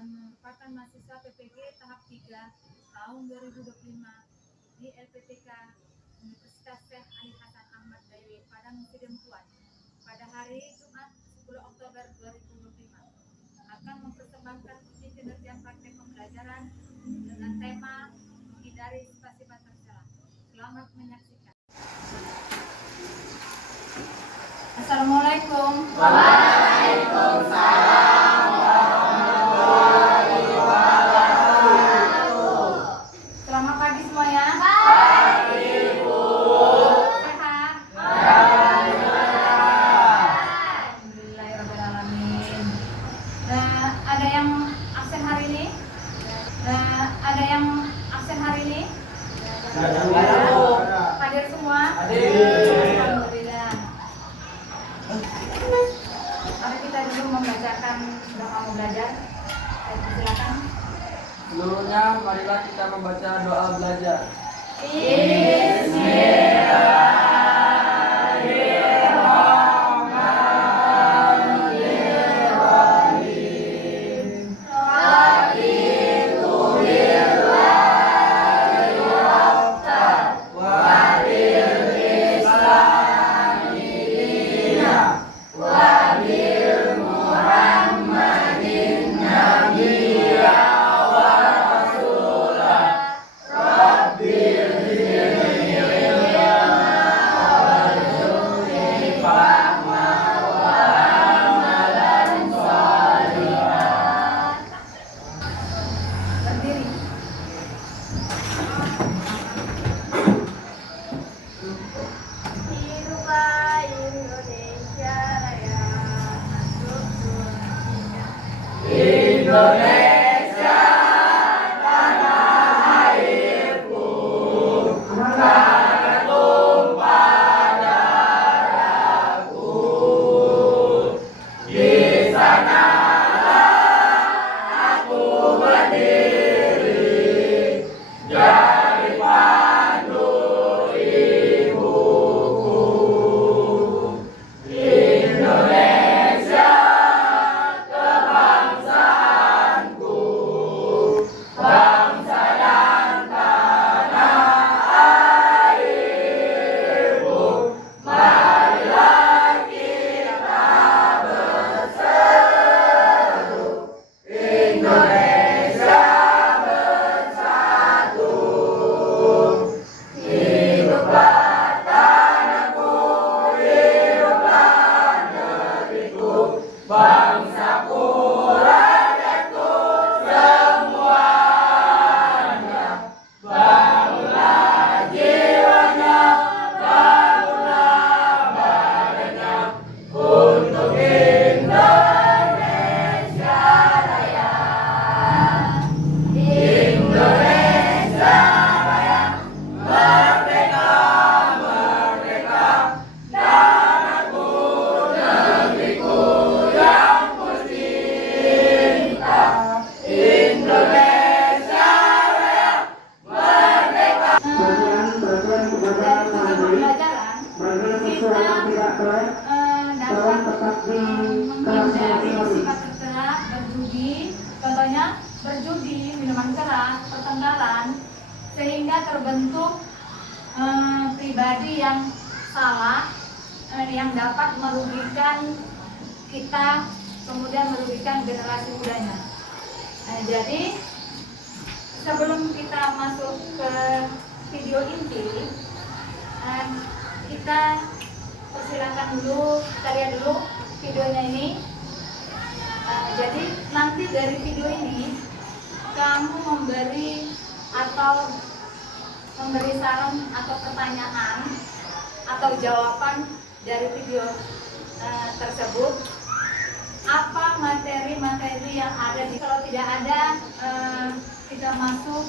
dan merupakan mahasiswa PPG tahap 3 tahun 2025 di LPTK Universitas Syekh Ali Hasan Ahmad dari Padang Sidempuan pada hari Jumat 10 Oktober 2025 akan mempersembahkan uji kinerja praktek pembelajaran dengan tema menghindari sifat-sifat tercela. Selamat menyaksikan. Assalamualaikum. Waalaikumsalam warahmatullahi wabarakatuh. Selamat pagi semuanya. Pagi, Bu. Sehat? Alhamdulillahirrahmanirrahim. Ada yang absen hari ini? Hadir semua? Alhamdulillah. Mari kita dulu membacakan doa mau belajar. Silakan. Seluruhnya marilah kita membaca doa belajar. Berdiri. Hiduplah Indonesia Raya, masuk Indonesia. Indonesia tanah airku, tanah tumpah darahku. Di sanalah aku berdiri, jadi pandu ibuku. Indonesia kebangsaanku, bangsa dan tanah airku. Marilah kita berseru, Indonesia bersatu. Hiduplah tanahku, hiduplah negeriku, bangsaku, rakyatku semuanya. Bangunlah jiwanya, bangunlah badannya, untuk Indonesia Raya. Indonesia Raya, merdeka, merdeka, tanahku, negeriku yang ku cinta. Indonesia Raya, merdeka. Dari tujuan pembelajaran kita dapat menghindari sifat tercela, berjudi, contohnya berjudi, minuman keras, pertengkaran, sehingga terbentuk pribadi yang salah, yang dapat merugikan kita, kemudian merugikan generasi mudanya. Jadi sebelum kita masuk ke video inti, kita persilakan dulu, kita lihat dulu videonya ini. Jadi nanti dari video ini kamu memberi saran atau pertanyaan atau jawaban dari video tersebut. Apa materi-materi yang ada di, kalau tidak ada, kita masuk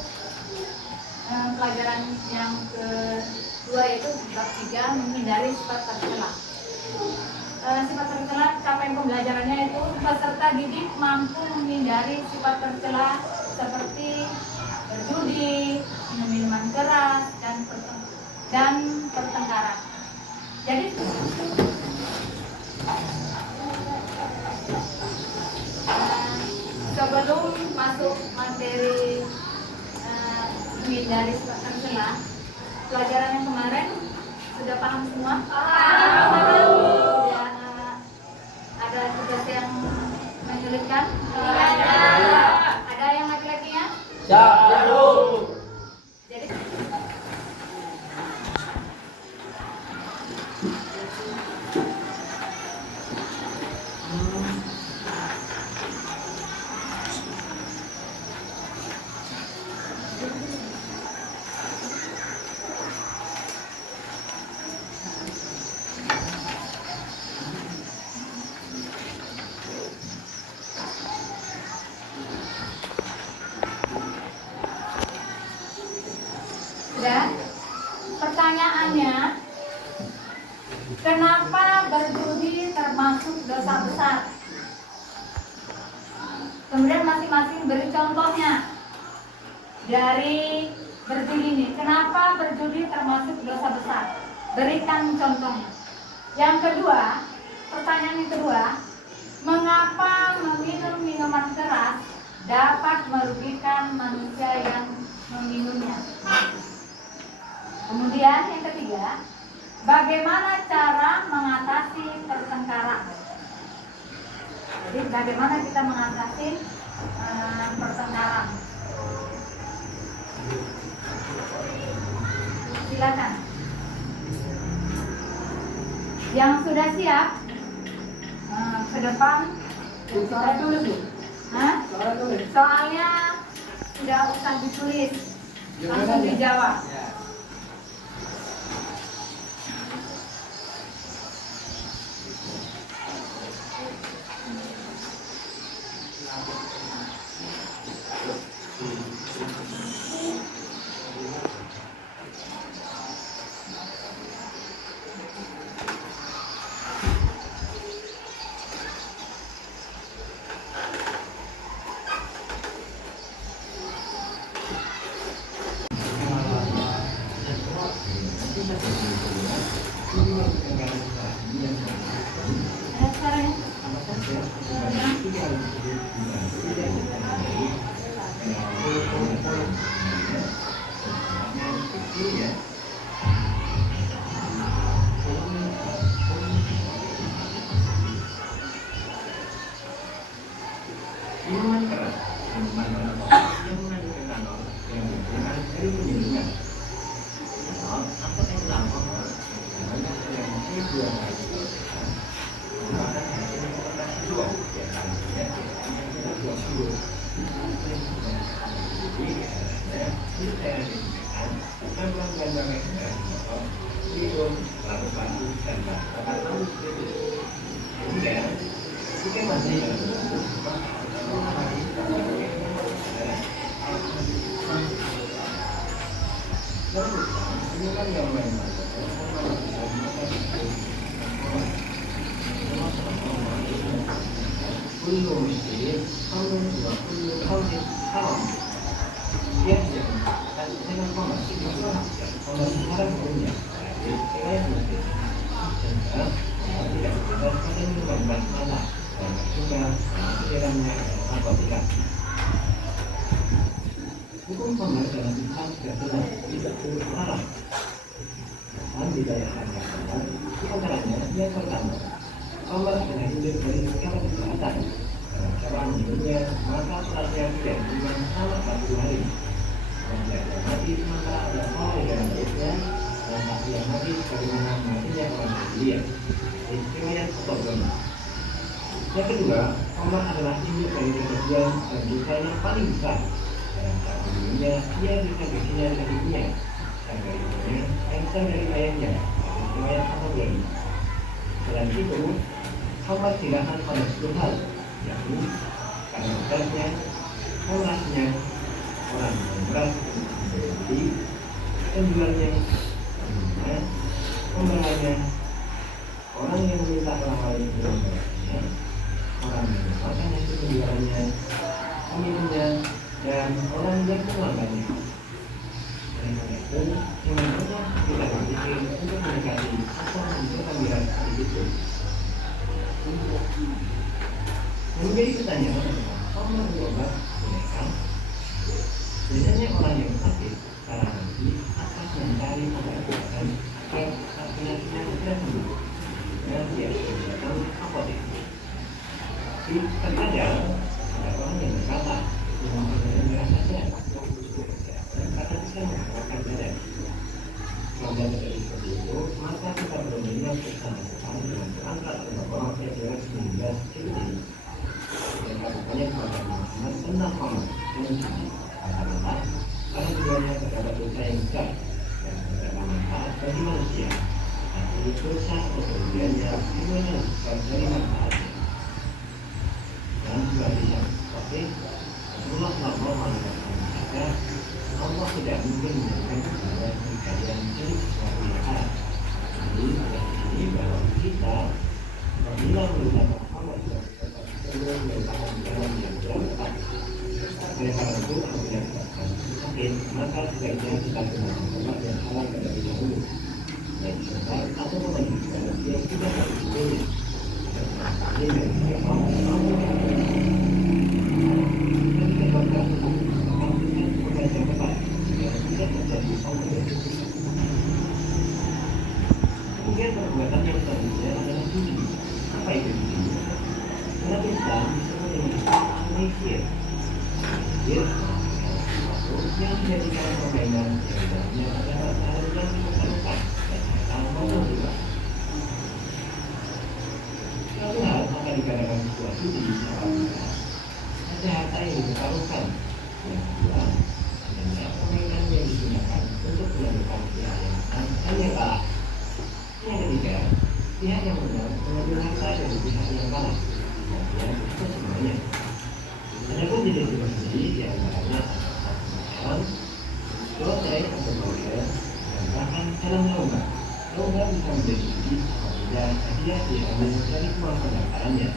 pelajaran yang kedua, yaitu bab 3, menghindari sifat tercela. Sifat tercela, capaian pembelajarannya itu peserta didik mampu menghindari sifat tercela seperti berjudi, minum minuman keras, dan pertengkaran. Jadi sebelum masuk materi ini dari tercela, pelajaran yang kemarin sudah paham semua? Sudah ada tugas yang menyulitkan? Ada yang laki-lakinya? Siap, siap, Bu. Jadi dan pertanyaannya, kenapa berjudi termasuk dosa besar? Kemudian masing-masing beri contohnya dari berjudi ini. Kenapa berjudi termasuk dosa besar? Berikan contohnya. Yang kedua, pertanyaan yang kedua, mengapa meminum minuman keras dapat merugikan manusia yang meminumnya? Kemudian yang ketiga, bagaimana cara mengatasi pertengkaran? Jadi bagaimana kita mengatasi pertengkaran? Silakan. Yang sudah siap ke depan. Suara tulis, Bu. Hah? Suara tulis. Soalnya tidak usah ditulis, langsung dijawab. Ya. Ada suaranya? Minuman keras, minuman beralkohol yang mengandung etanol yang digunakan dari penyelundupan. Etanol atau etil alkohol yang banyak yang CO2 merupakan hasil fermentasi dua yang paling tidak tidak buah suhu. Campuran bahan bakar keras motor, minum, lalu batu dan bahan lalu kemudian kita masih ini kan yang lain kullu muslim qawlun wa kullu qawlin haram. Ya, ya. Dan dengan komersi itu komersi haram punya. Jadi saya muslim. Dan tidak benar pada minuman malah dan juga pikirannya apa tidak. Hukum komer dalam Islam tidak boleh haram. Dan tidak yang haram. Di antaranya yang pertama, komer adalah hidup dari cara kejahatan. Cara minumnya maka sholatnya tidak cuma sama satu hari. Dan mati maka ada orang yang baiknya dan mati yang mati bagaimana matinya orang mulia. Riwayat Bukhari. Yang kedua, komer adalah induk dari kekejian dan dosa yang paling besar. Dalam satu dunia, ia bisa bersinar dari ibunya, dan dari ibunya, dan dari ayahnya. Riwayat Bukhari. Selain itu, komer dilarang pada 10 hal, yakni karena berasnya, orangnya, orang yang beras, berhenti, penjualnya, pembeliannya, orang yang meminta orang lain untuk membayarnya, orang yang makan hasil penjualannya, peminumnya, dan orang yang mengulangkannya. Dan karena itu, sebenarnya kita berpikir untuk mendekati asal menunjukkan miras itu. Menjadi pertanyaan, Allah berobat mereka. Biasanya orang yang sakit sekarang nanti akan mencari obat-obatan yang penyakitnya tidak sembuh. Dan dia datang ke apotek. Tapi terkadang ada orang yang berkata, bahwa badan merasa sehat, dan kata bisa mengatakan badan. Kalau terjadi seperti itu, maka kita benar-benar bersama-sama dengan perangkat orang Februari 19 ini. Dan lakukannya kepada Muhammad tentang Allah dan Nabi. Karena keduanya terdapat dosa yang besar dan terdapat manfaat bagi manusia. Tapi dosa atau kerugiannya semuanya bukan dari manfaatnya. Dan bagi yang seperti Rasulullah SAW Allah tidak mungkin menjadikan kepada kalian menjadi sesuatu yang haram. Jadi pada sini bahwa kita apabila melihat Allah sebelum meletakkan jalan yang tepat. Oleh karena itu apabila kita sakit, maka sebaiknya kita gunakan obat yang halal terlebih dahulu. Baik obat atau obat yang tidak harus dipilih. Ini dari kemudian perbuatan yang selanjutnya adalah judi. Apa itu judi? Dalam Islam disebut dengan maisir. Maisir yang dijadikan permainan yang dalamnya adalah hal yang diperlukan dan setan maupun riba. Suatu hal akan dikatakan sebuah judi secara mudah. Ada harta yang diperlukan. Yang kedua adalah permainan yang digunakan untuk melakukan pihak yang menang dan yang kalah. Yang ketiga, pihak yang menang mengambil harta dari pihak yang kalah. Dan itu semuanya. Adapun jenis sendiri di antaranya adalah keledai atau burger dan bahkan dalam lomba. Lomba bisa menjadi judi apabila hadiah diambil dari uang pendaftarannya.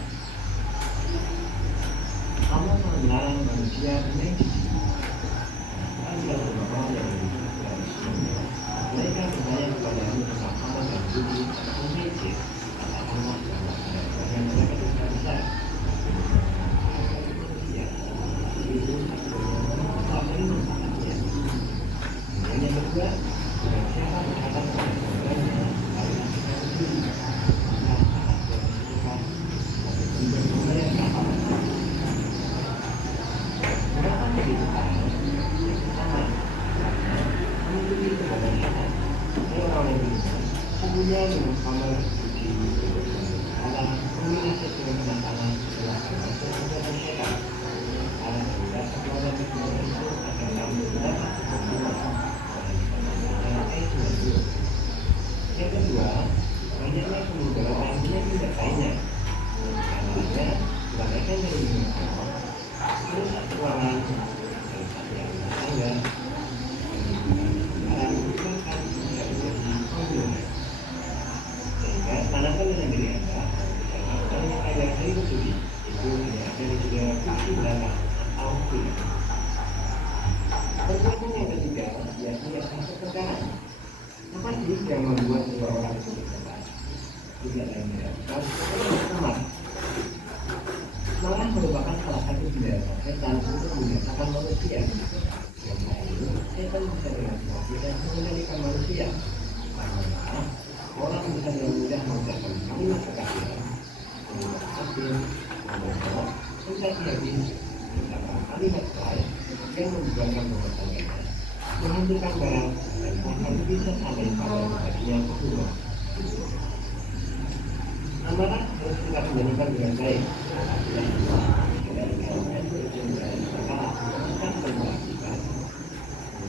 Allah telah melarang manusia bermain judi. Ada beberapa yang mereka bertanya kepada tentang Allah dan judi atau maisir. Kata Allah bahwa ada bagian mereka dosa besar. Yang kedua, siapa berhadap kepada yang kedua, banyaknya kemudaratan yang tidak lainnya. Karena kebanyakan dari menggunakan merusak keuangan, merusak yang tangga, dan bahkan tidak menjadi pembunuhan. Sehingga manakala yang diri Anda orang yang ada dari judi itu hanya ada di saudara kunci belakang atau tidak. Perbuatan yang ketiga biasanya masuk ke kanan. Apa sih yang membuat seseorang itu berkata tidak lain tidak teman malah merupakan salah satu senjata setan untuk membinasakan manusia. Yang lain, setan bisa dengan mudah dan mengendalikan manusia. Karena orang bisa dengan mudah mengucapkan kalimat kekafiran, kalimat kafir, membohong, mencaci habis, mengucapkan kalimat lain yang membuatkan rumah tangganya, menghancurkan barang, dan bahkan bisa sampai pada bagian kedua. Amarah harus kita menjadikan dengan baik.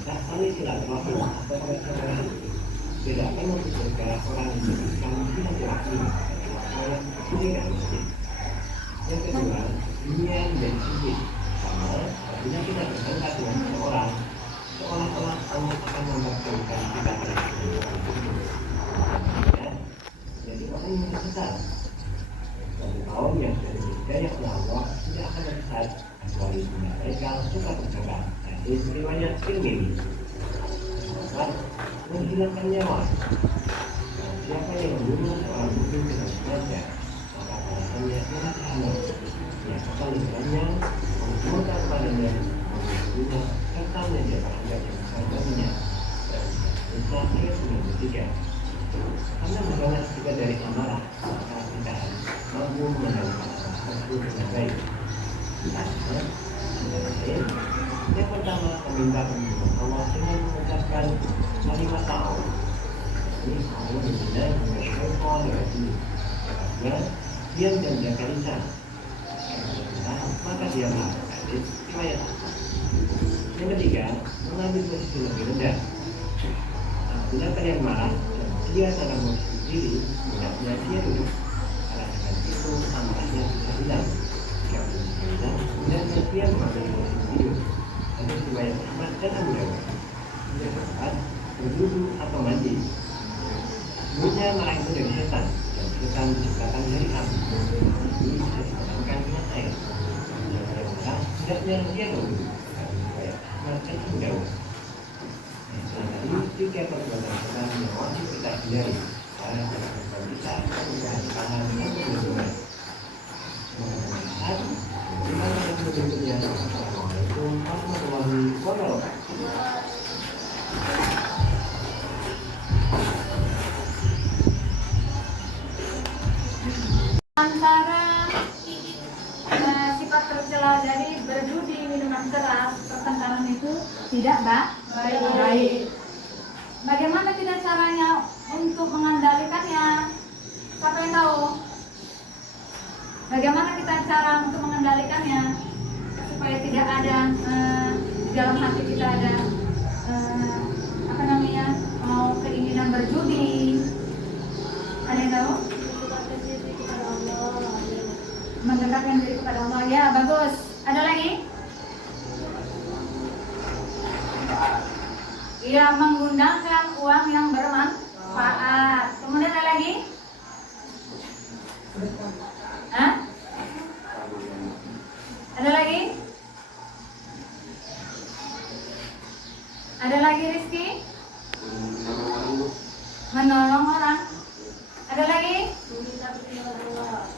Saling silaturahim atau persaudaraan tidak akan membutuhkan orang yang memberikan silaturahim oleh tidak miskin. Yang kedua, dunia menjadi sulit karena apabila kita berangkat dengan seseorang, seolah-olah Allah akan mempertemukan kita pada jadi orang yang tersesat. Satu kaum yang sudah diberi oleh Allah tidak akan tersesat kecuali mereka suka berdoa. Hadis riwayat Tirmidzi. Maka menghilangkan nyawa. Siapa yang membunuh seorang muslim dengan sengaja, maka balasannya adalah jahannam. Yang akan dengannya mengumpulkan padanya punya serta menyediakan harga yang harganya dan bisa ayat 93. Karena bukanlah kita dari amarah, maka kita harus mampu mengendalikan amarah tersebut dengan baik. Karena antara lain, yang pertama meminta perlindungan Allah dengan mengucapkan kalimat ta'awud. Ini ta'awud benar dengan syaitan berarti karena dia menjaga lisan. Maka dia melakukan hadis riwayat. Yang ketiga, mengambil posisi lebih rendah. Apabila kalian marah dan dia dalam posisi diri, hendaknya dia duduk. Karena dengan itu amarahnya bisa hilang. Jika posisi hilang, hendaknya dia mengambil posisi tidur. Hadis riwayat Ahmad dan Abu Dawud. Yang keempat, berwudu atau mandi. Sebenarnya marah itu dari setan, dan setan diciptakan dari api. Ini bisa dipadamkan dengan air. Hendaknya dia berwudu. Riwayat Ahmad dan Abu Dawud. Tadi tiga perbuatan setan yang wajib kita hindari karena perbuatan kita akan tahan dan perlindungan. Saat kita akan berikutnya. Assalamualaikum warahmatullahi wabarakatuh. Antara sifat tercela dari berjudi minuman keras, pertengkaran itu tidak baik. Bagaimana kita caranya untuk mengendalikannya? Siapa yang tahu? Bagaimana kita cara untuk mengendalikannya supaya tidak ada di dalam hati kita ada mau keinginan berjudi? Ada yang tahu? Mendekatkan diri kepada Allah. Ya, bagus. Ada lagi? Ia menggunakan uang yang bermanfaat. Kemudian ada lagi? Hah? Ada lagi? Ada lagi Rizky? Menolong orang. Ada lagi?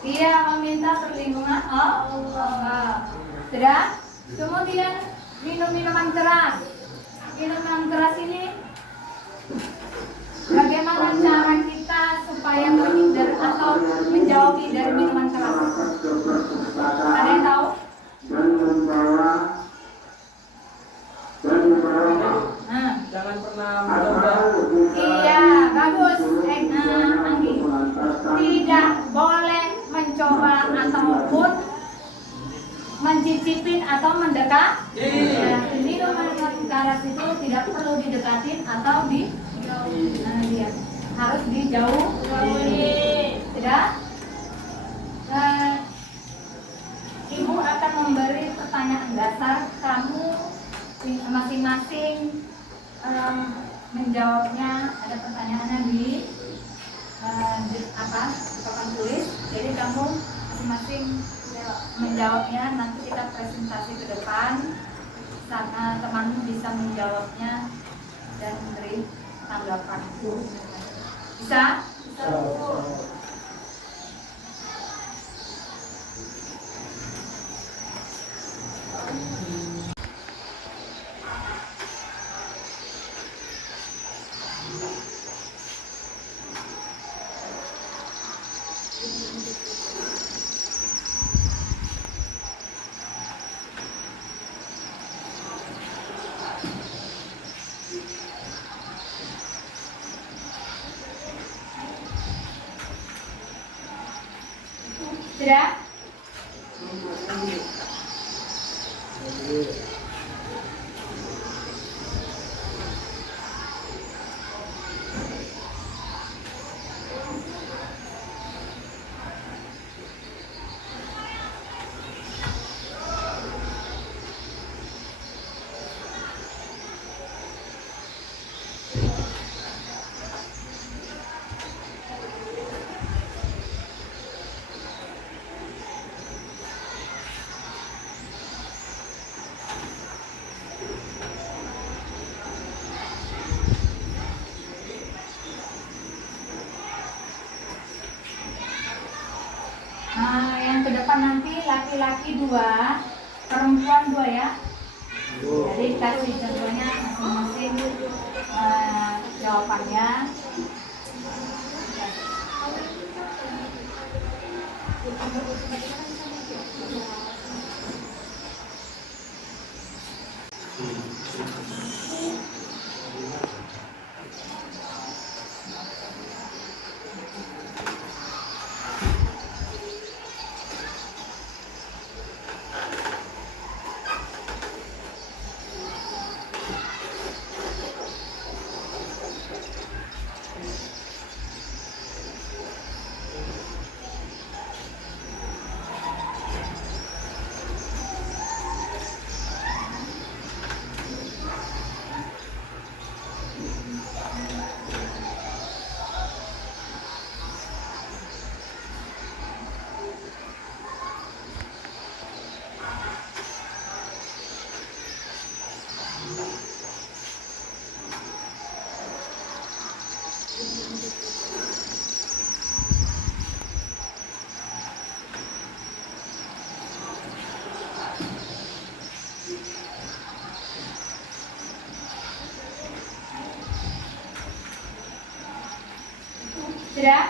Ia meminta perlindungan Allah. Sudah? Kemudian minum minuman keras. Minuman keras ini bagaimana cara kita supaya menghindar atau menjauhi dari minuman keras? Ada yang tahu? Jangan pernah mencoba. Iya, bagus. Anggi. Tidak boleh mencoba ataupun mencicipin atau mendekat. Minuman keras itu tidak perlu didekatin atau harus dijauhi. Tidak? Ibu akan memberi pertanyaan dasar, kamu masing-masing menjawabnya. Ada pertanyaannya di papan tulis. Jadi kamu masing-masing menjawabnya. Nanti kita presentasi ke depan, temanmu bisa menjawabnya dan memberi tanggapan. Bisa? Sudah? Yang ke depan nanti laki-laki 2, perempuan Jadi kasih contohnya masing-masing jawabannya. Sudah?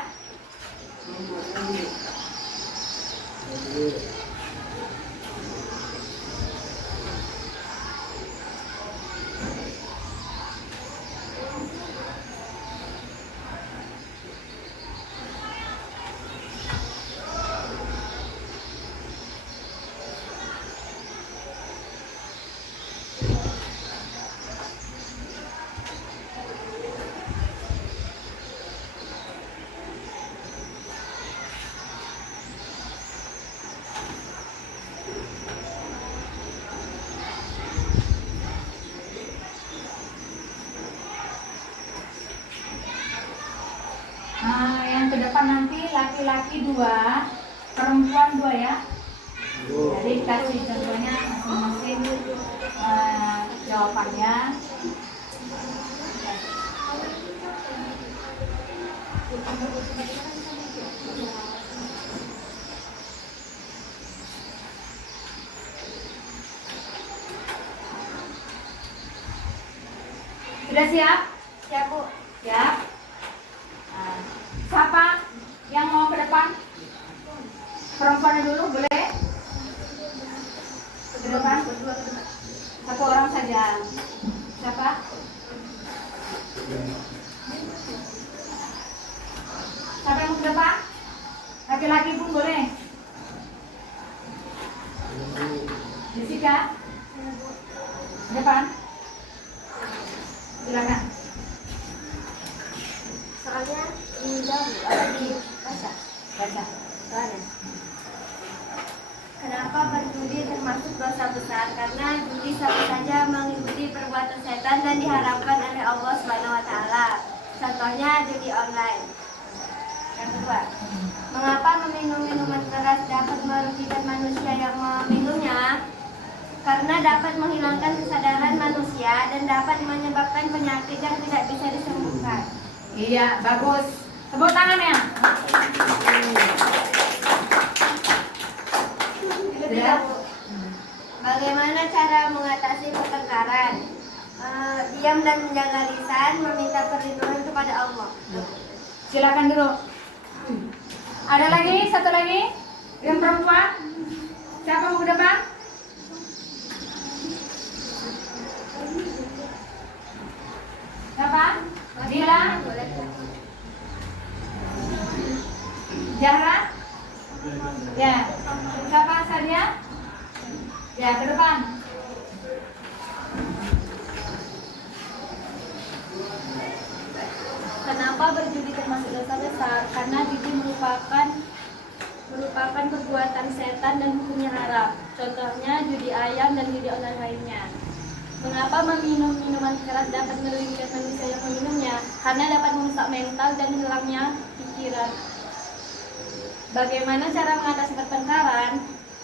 Nah, yang ke depan nanti laki-laki 2, perempuan 2 ya. Jadi kasih contohnya masing-masing jawabannya. Sudah siap? Siap, Bu. Siap. Nah, siapa yang mau ke depan? Perempuan dulu boleh? Ke depan? Satu orang saja. Siapa? Siapa yang mau ke depan? Laki-laki pun boleh. Jessica? Depan. Silakan. Soalnya ini jauh, ada di baca. Baca. Soalnya. Kenapa berjudi termasuk dosa besar? Karena judi sama saja mengikuti perbuatan setan dan diharapkan oleh Allah Subhanahu wa taala. Contohnya judi online. Yang kedua, mengapa meminum minuman keras dapat merugikan manusia yang meminumnya? Karena dapat menghilangkan kesadaran manusia dan dapat menyebabkan penyakit yang tidak bisa disembuhkan. Iya, bagus. Tepuk tangan ya. Ketiga, Bu. Bagaimana cara mengatasi pertengkaran? Diam dan menjaga lisan, meminta perlindungan kepada Allah. Silakan dulu. Ada lagi, satu lagi. Yang perempuan. Siapa mau ke depan? Siapa? Dila? Zahra? Ya. Siapa Sadia? Ya, ke depan. Kenapa berjudi termasuk dosa besar? Karena judi merupakan perbuatan setan dan hukumnya haram. Contohnya judi ayam dan judi online lainnya. Mengapa meminum minuman keras dapat merugikan manusia yang meminumnya? Karena dapat merusak mental dan hilangnya pikiran. Bagaimana cara mengatasi pertengkaran?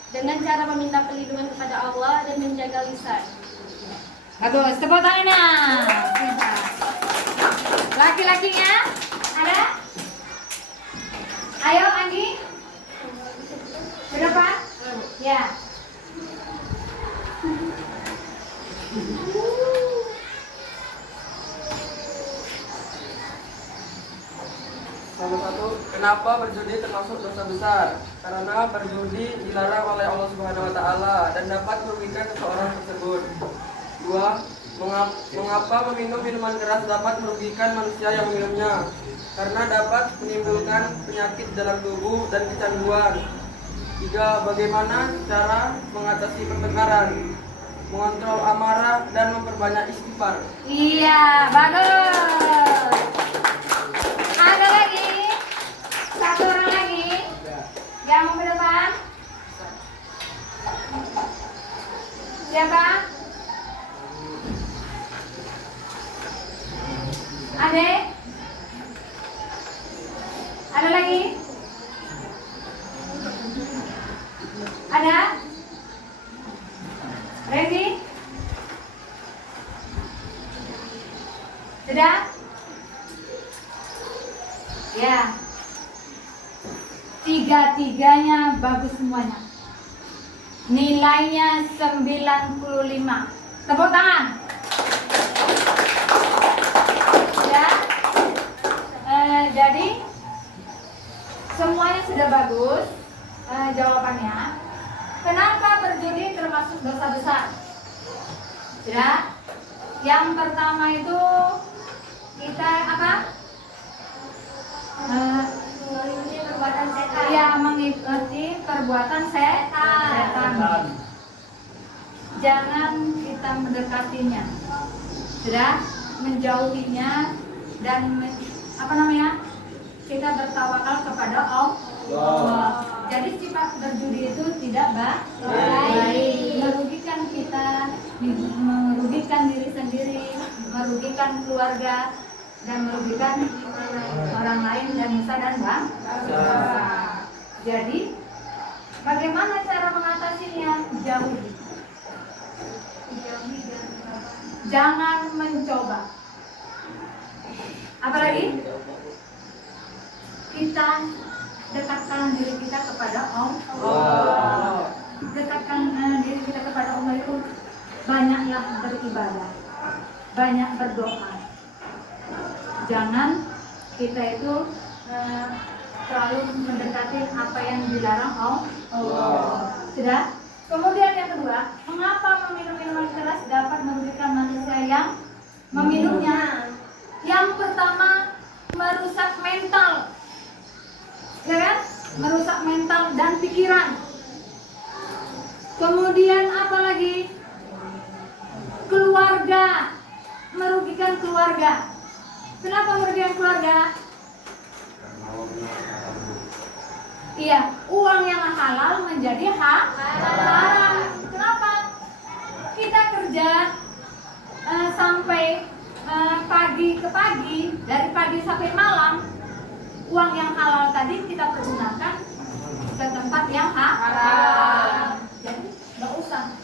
Dengan cara meminta perlindungan kepada Allah dan menjaga lisan. Bagus, tepuk tangannya. Laki-lakinya ada? Ayo Andi. Ke depan. Ya. Kenapa berjudi termasuk dosa besar? Karena berjudi dilarang oleh Allah Subhanahu wa taala dan dapat merugikan seseorang tersebut. 2. Mengapa meminum minuman keras dapat merugikan manusia yang meminumnya? Karena dapat menimbulkan penyakit dalam tubuh dan kecanduan. 3. Bagaimana cara mengatasi pertengkaran? Mengontrol amarah dan memperbanyak istighfar. Iya, bagus. Ada lagi? Satu orang lagi? Yang mau ke depan? Siapa? Ade? Ada lagi? Ada? Ready? Sudah? Ya. Tiga-tiganya bagus semuanya. Nilainya 95. Tepuk tangan. Ya. Jadi semuanya sudah bagus jawabannya. Kenapa berjudi termasuk dosa besar? Ya. Yang pertama itu kita apa? Mengikuti perbuatan setan. Ya, mengikuti perbuatan setan. Jangan kita mendekatinya. Sudah menjauhinya dan kita bertawakal kepada Allah. Jadi sifat berjudi itu tidak baik, merugikan kita, merugikan diri sendiri, merugikan keluarga, dan merugikan orang lain dan nusa dan bangsa. Jadi bagaimana cara mengatasinya? Jauhi. Jangan mencoba. Apalagi kita dekatkan diri kita kepada Allah. Dekatkan diri kita kepada Allah itu banyaklah beribadah, banyak berdoa. Jangan kita itu terlalu mendekati apa yang dilarang Allah. Sudah? Kemudian yang kedua, mengapa meminum minuman keras dapat merugikan manusia yang meminumnya? Yang pertama, merusak mental. Ya kan? Merusak mental dan pikiran. Kemudian apa lagi? Keluarga. Merugikan keluarga. Kenapa merugikan keluarga? Iya, uang yang halal menjadi haram. Kenapa? Kita kerja sampai pagi ke pagi, dari pagi sampai malam, uang yang halal tadi kita pergunakan ke tempat yang haram. Jadi nggak usah.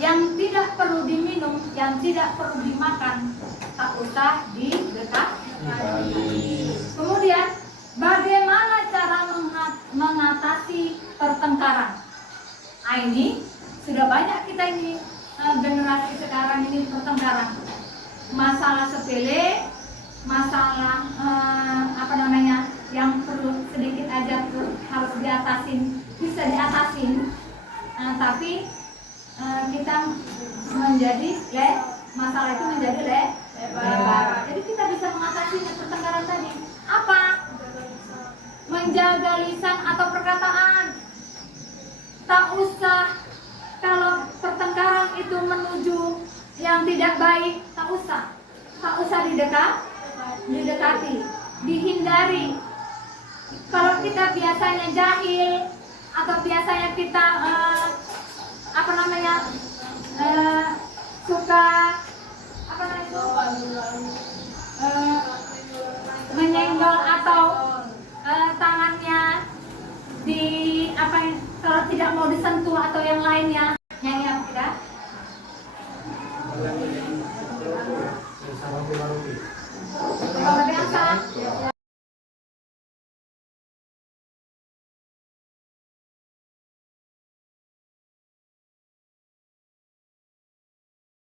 Yang tidak perlu diminum, yang tidak perlu dimakan, tak usah didekati. Kemudian, bagaimana cara mengatasi pertengkaran? Nah, ini sudah banyak kita ini generasi sekarang ini pertengkaran. Masalah sepele, masalah yang perlu sedikit aja harus diatasin, bisa diatasin. Tapi kita menjadi masalah itu menjadi lebar. Jadi kita bisa mengatasinya pertengkaran tadi. Apa? Menjaga lisan atau perkataan. Tak usah kalau pertengkaran itu menuju yang tidak baik, tak usah didekati, dihindari. Kalau kita biasanya jahil atau biasanya kita suka menyenggol atau tangannya kalau tidak mau disentuh atau yang lainnya.